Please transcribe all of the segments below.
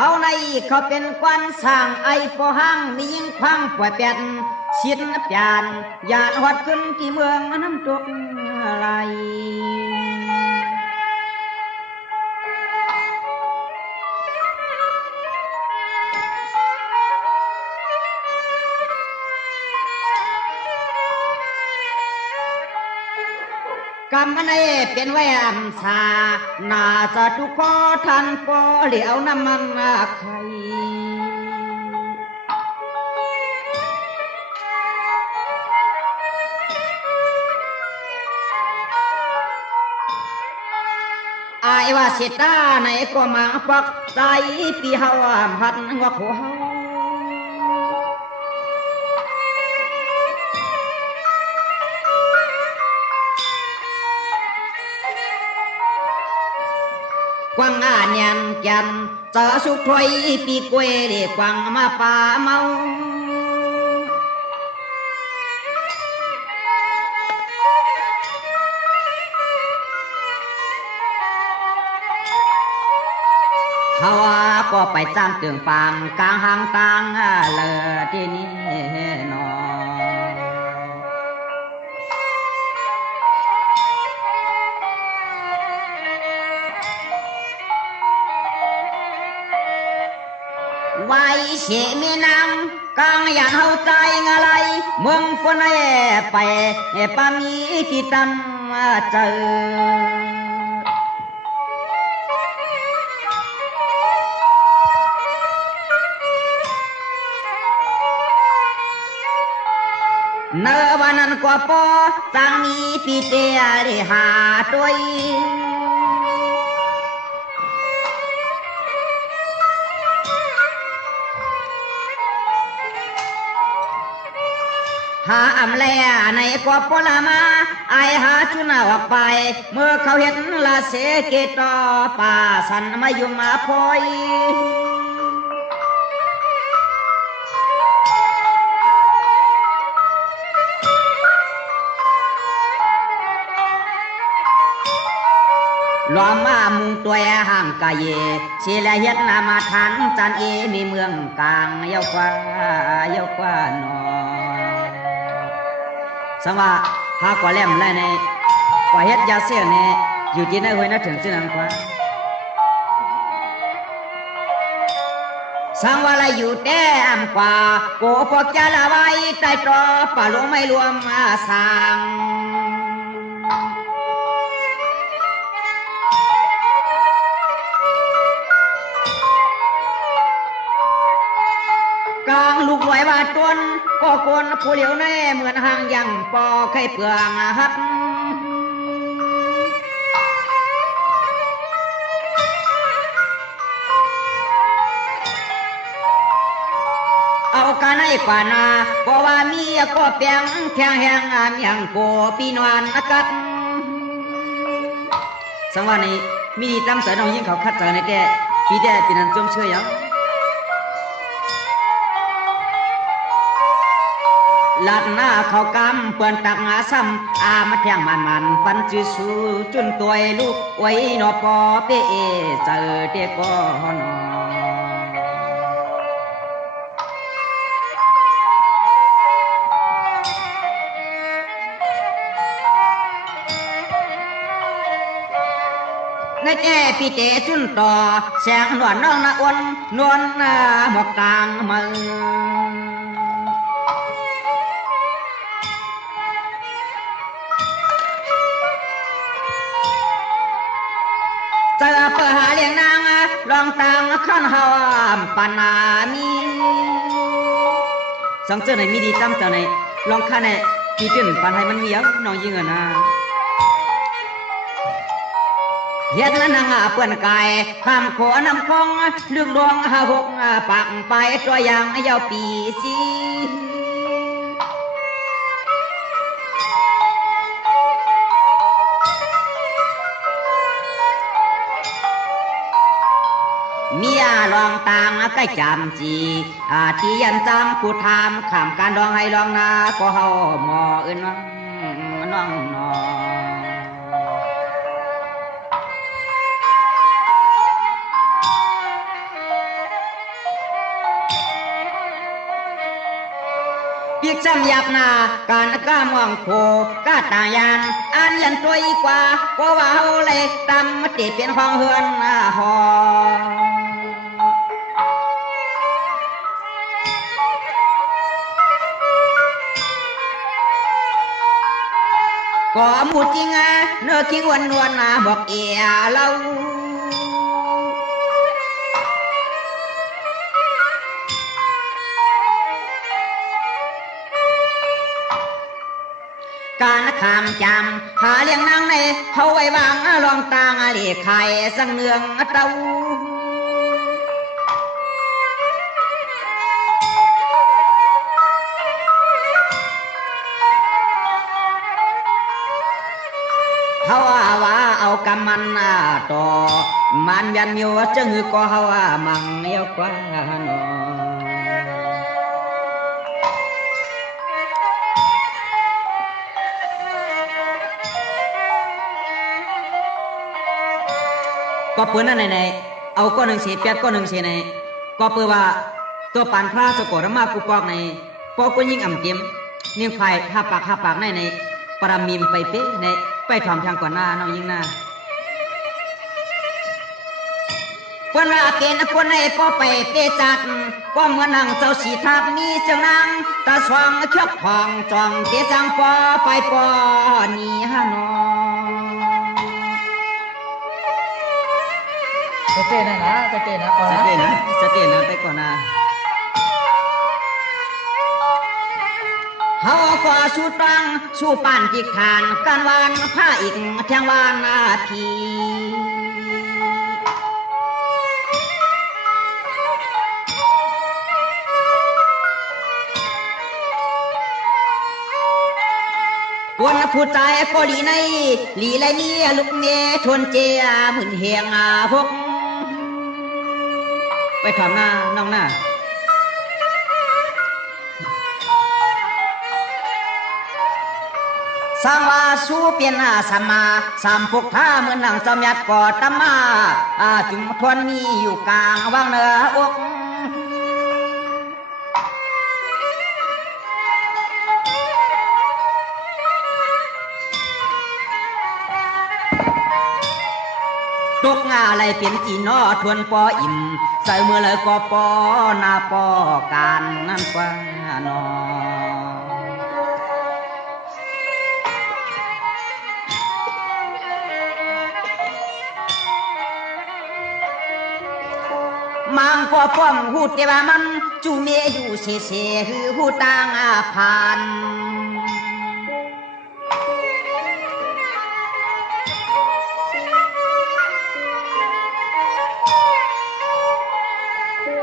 เขาในเขาเป็นกวนสร้างไอ้ปอห้างมียิงควังป่วยเป็ดชินปานยานหอดขึ้นที่เมืองน้ำตกไหลกำมันเป็นไว้อันชาน่าจะทุกข้อทันปอเหลียวน้ำมันไข่อายว่าเสตาไหนก็มาปักใจปีเฮาพัดหัวโขเฮากวางอาเนียนจันเจอสุขถอยปีกวยเด็กกวางมาป่าเมาเฮาก็ไปจ้างเตืองปางกลางหางกลางเลยที่นี่นอไว้เสียมีนางกลางอย่าเฮาใจอะไรเมืองคนไปปามีที่ตั้งเจอเนื้อวันนั้นก็พอจังมีปีเตียได้หาตัวหาอำแลในกว่าปลามาไอหาชุนออกไปเมื่อเขาเห็นละเสเกตอป่าสันมาอยู่มาพอยล้อมมามุงตัวห่างกะเยเชลเฮ็ดนามาทันจันเอมีเมืองกลางเยาวกว่านอสังว่าหากว่าแหลมไรในกว่าเฮ็ดยาเสียเนี่ยอยู่ที่ไหนห้วยน่าถึงที่นั่นกว่าสังว่าอะไรอยู่แต่อำกว่าโกพวกจะละไว้ใต้ตรอป่าลงไม่รวมสังกลางลูกไหวว่าต้นก็โกนผู้เหลียวแน่เหมือนหางยังปอไข่เปลืองฮัดเอากันให้กว่านาเพราะว่ามีก็เปียงแข็งแหงยังโกปีนวลนักัดสังวันนี้มีตั้งใจน้องยิ่งเขาคัดเจอในแต่ปีแต่ปีนั้นจมเชื่อยังลัดหน้าเขากำเปื่อนตักงาซ้ำมาแทงมันปันจืสูจุนตัวลูกไว้นอปอเปเอเจอเด็กก็นอในแก่พี่เตจุนต่อแสงหนวลน้องนาอ้วนนวลหมอกกลางมือเจอเปิดหาเลี้ยงนางลองตังขั้นหามปานามีสองเจ้าไหนมีดีตั้มเจ้าไหนลองขั้นเนี่ยที่ตื่นปันให้มันมีเอาน้องยิงนะเฮ็ดนั้นนางเปื่อนกายข้ามขอนำคองลึกดวงหกปักไปตัวอย่างยาวปีซีเมียลองต่างใกล้จำจีที่ยันจำผู้ทำข้ามการดองให้ลองนาก็เฮาหมออื่นน้องนอใน จำยับนาการก้ามองโคก้าตายานอันยันตัวอีกว่าเพราะว่าเฮาเลยตำมาติเป็นของเฮือนหอก็หมูจริงเนื้อคิงวันนวลบอกเอียเราการขามจำหาเลี้ยงนางในเขาไว้วางลองตางเหลี่ยไข่สังเนืองเต้าเขาว่าเอากำมันต่อมันยันอยู่จึงก็เขามังเยกว่าน้อก็เปิดนั่นไหนเอาก้อนหนึ่งเสียแปดก้อนหนึ่งเสียในก็เปิดว่าตัวปานพระสกอรมากูปอกในปอกก็ยิ่งอ่ำเต็มเนียงไผ่ห้าปากในปรามีมไปเป๊ะในไปทำทางก่อนหน้าน้องยิ่งหน้าคนว่าเกณฑ์คนในปอไปเปจัดก็เหมือนนางเจ้าสีทับมีเจ้านางตาสว่างเชือกผ่องจองเกจังปอไปปอนี่ฮะน้องเต้นนะเต้นนะก่อนนะจะเต้นนะไปก่อนนะเฮาก็สู้ตังสู้ป่านจิกทานการวานผ้าอีกแทงวานนาทีวันผู้ใจก็หลีในหลีไรนี่ลูกเมทวนเจียหมื่นเฮียงพกไปถามหน้าน้องหน้าสร้างว่าสู้เปลี่ยนสมาสามพกท่าเหมือนหนังจอมยัดกอดตมาจุ่มทวนมีอยู่กลางว่างเนื้ออกตกงาอะไรเปลี่ยนจีนอทวนปออิ่มใส่มือเลยก็ปอนาปอการนั่นกว่านอมังก็ป้อมหูเทวามันจูเมอยู่เสคือหูต่างผ่าน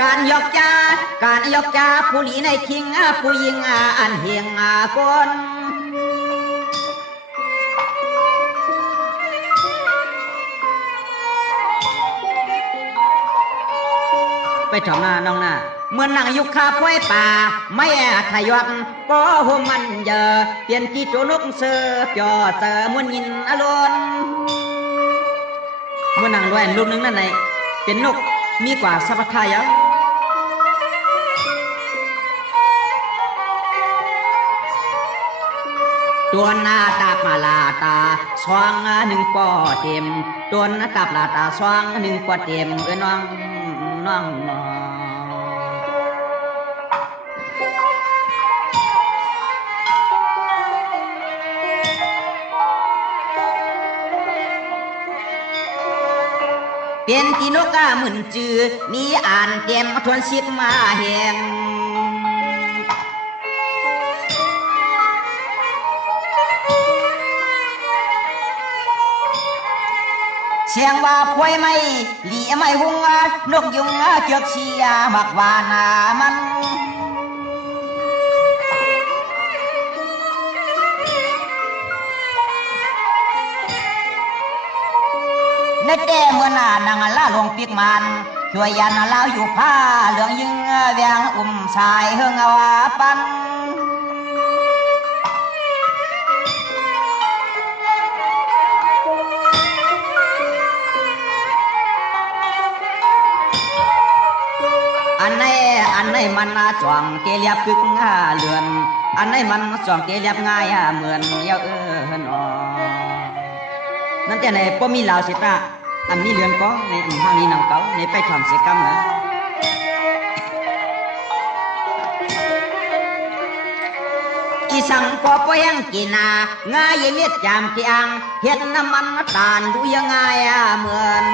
การยกจาผู้หลีในทิ้งผู้ยิงอันเฮียงก้นไปถอมหน้าน้องหน้าเมื่อนั่งยุคคาพ้อยป่าไม่ขยอดก็หัวมันเยอะเปลี่ยนกี่โจนกเสือเปียเสือมุนยินอรุณเมื่อนั่งด้วยลูกนึงนั่นไหนเป็นนกมีกว่าสัพพายะตัวหน้าตาปลาตาสว่างหนึ่งปอเต็มตัวหน้าตาปลาตาสว่างหนึ่งปอเต็มน้องเป็นที่นกหมื่นจือมีอ่านเต็มทวนชิบมาแหงเสียงว่าพวยไม่หลีไม่หุงนกยุงเจือกเชียบักวานามันในแต่เมื่อนานังล่าลงปีกมันช่วยยันเล่าอยู่ผ้าเหลืองยิงแวงสายเฮงวาปันอันไหนมันจวงเกลียบกึกเลือน อันไหนมันสองเกลียบง่ายเหมือนเย้าหนอนั่นแต่ไหนป้มีลาวเสียตาอันนี้เรือนก็ในห้างนี้นางเก่าในไปทำเสียกรรมนะอีสังก็ปยังกินาง่ายเม็ดจามที่อังเห็ดน้ำมันตาลดูยังไงเหมือน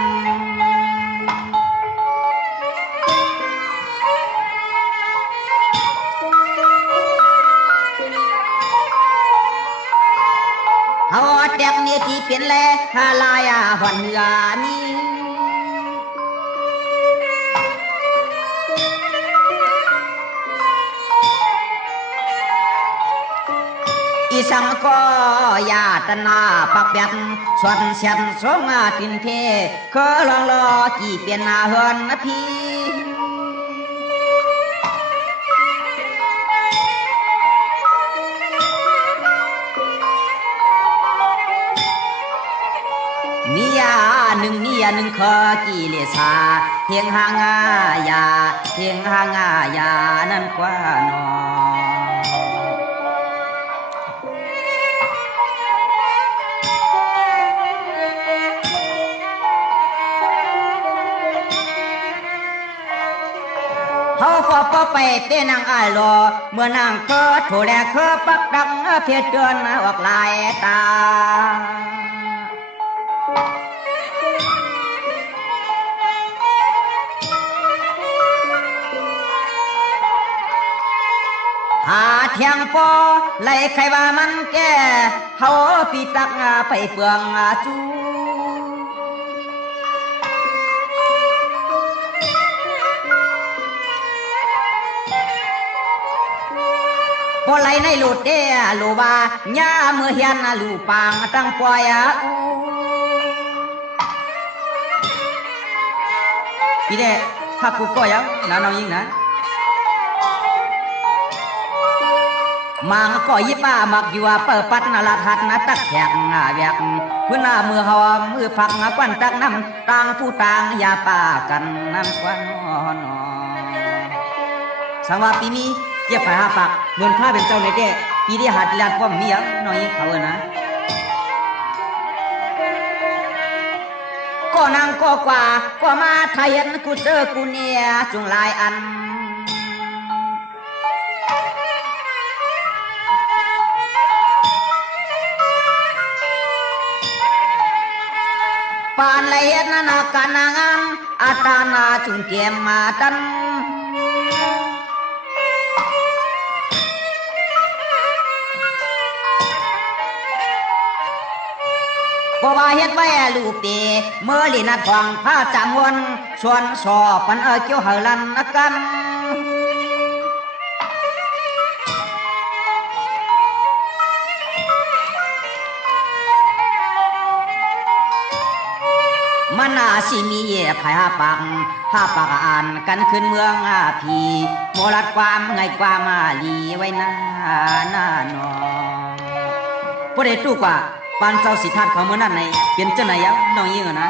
เฮาแตกนี่ที่เป็นแลฮาลายหอนเหือนี่อีสังก็ยาตนาปักแบบส่วนเสียนสงตินเทเคอลองรอกี่เป็นเฮือนนาทีนี่ยาหนึ่งเคอกี่เลสาเทียงหางายาเทียงหางายานั่นกว่านอเฮาก็ไปเป็นนางอ้ายรอเมื่อนางเคอโถแลเคอปักดังเพียเตือนออกลายตาหาเทียงปอไล่ใครว่ามันแก่เฮาปีตักไปเปลืองจูพอไหลในหลุดเด้ลูว่าย่าเมื่อเฮียนลูปางตั้งปล่อยพี่เด้ถ้ากูก็ยังน้องยิงนะมังก็ยิป้ามักอยู่ว่าเปิดปัดนาลาทัดนะตักแขกแวกพื้นหน้ามือหอมมือผักกวันตักน้ำต่างผู้ต่างยาป่ากันนั่นกว่านอนสังว่าปีนี้เจ็บไปหาปากเหมือนข้าเป็นเจ้าในเด้ปีที่หัดลาดความเมียน้อยเขานะก็นางก็กว่าก็มาไทยนกูเจอกูเนี่ยจุงลายอันปานละเอียดนาการนางอาตานาจุงเกียมมาตันเพราะว่าเฮ็ดไว้ลูกเตเมื่อลีนัดทองผ้าจามวนชวนสอบปันเกี่ยวหลันกันมันน่าสิมีไผหาปังอ่านกันขึ้นเมืองพีโมรัดความไงความลีไว้หน้านอบ่ได้ตู้กว่าปานเจ้าสิทานเขาเมื่อนั้นในเป็นเจ้าไหนยังน้องยิงนะ